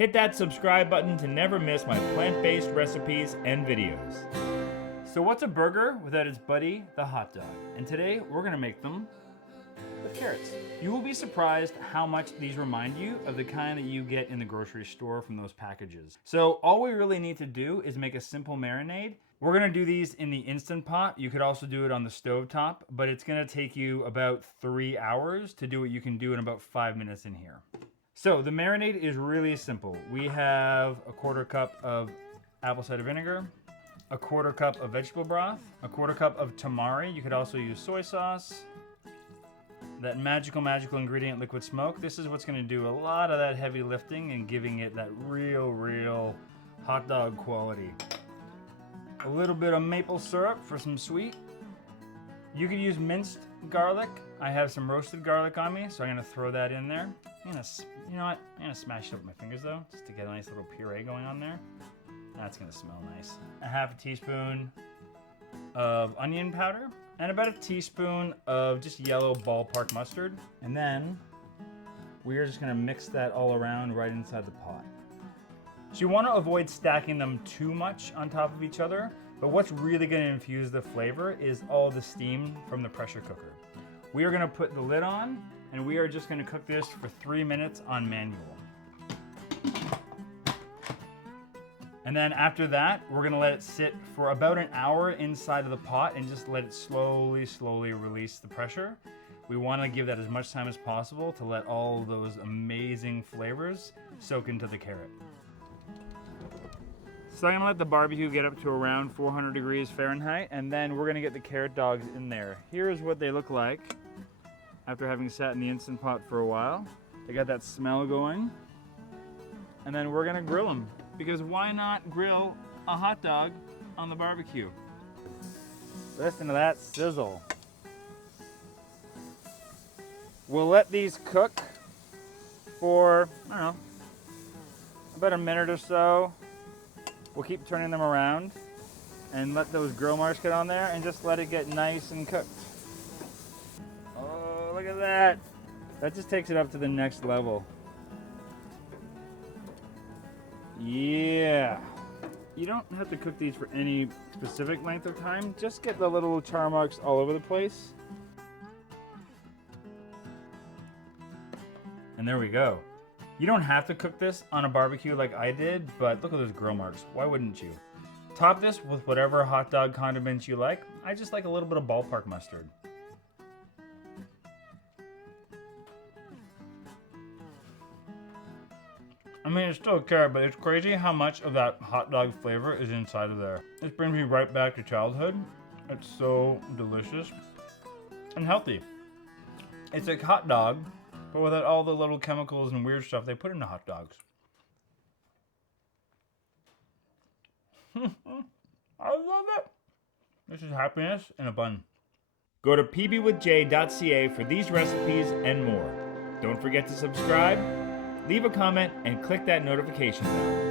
Hit that subscribe button to never miss my plant-based recipes and videos. So what's a burger without its buddy, the hot dog? And today we're gonna make them with carrots. You will be surprised how much these remind you of the kind that you get in the grocery store from those packages. So all we really need to do is make a simple marinade. We're gonna do these in the Instant Pot. You could also do it on the stove top, but it's gonna take you about 3 hours to do what you can do in about 5 minutes in here. So the marinade is really simple. We have a 1/4 cup of apple cider vinegar, a 1/4 cup of vegetable broth, a 1/4 cup of tamari. You could also use soy sauce. That magical ingredient, liquid smoke. This is what's gonna do a lot of that heavy lifting and giving it that real hot dog quality. A little bit of maple syrup for some sweet. You could use minced garlic. I have some roasted garlic on me, so I'm gonna throw that in there. You know what? I'm gonna smash it up with my fingers though, just to get a nice little puree going on there. That's gonna smell nice. A 1/2 teaspoon of onion powder, and about a teaspoon of just yellow ballpark mustard. And then we are just gonna mix that all around right inside the pot. So you wanna avoid stacking them too much on top of each other, but what's really gonna infuse the flavor is all the steam from the pressure cooker. We are gonna put the lid on, and we are just gonna cook this for 3 minutes on manual. And then after that, we're gonna let it sit for about an hour inside of the pot and just let it slowly release the pressure. We wanna give that as much time as possible to let all those amazing flavors soak into the carrot. So I'm gonna let the barbecue get up to around 400 degrees Fahrenheit, and then we're gonna get the carrot dogs in there. Here's what they look like after having sat in the Instant Pot for a while. They got that smell going. And then we're gonna grill them, because why not grill a hot dog on the barbecue? Listen to that sizzle. We'll let these cook for, I don't know, about a minute or so. We'll keep turning them around and let those grill marks get on there and just let it get nice and cooked. Oh, look at that. That just takes it up to the next level. Yeah. You don't have to cook these for any specific length of time. Just get the little char marks all over the place. And there we go. You don't have to cook this on a barbecue like I did, but look at those grill marks. Why wouldn't you? Top this with whatever hot dog condiments you like. I just like a little bit of ballpark mustard. I mean, it's still a carrot, but it's crazy how much of that hot dog flavor is inside of there. This brings me right back to childhood. It's so delicious and healthy. It's a hot dog, but without all the little chemicals and weird stuff they put into hot dogs. I love it. This is happiness in a bun. Go to pbwithj.ca for these recipes and more. Don't forget to subscribe, leave a comment, and click that notification bell.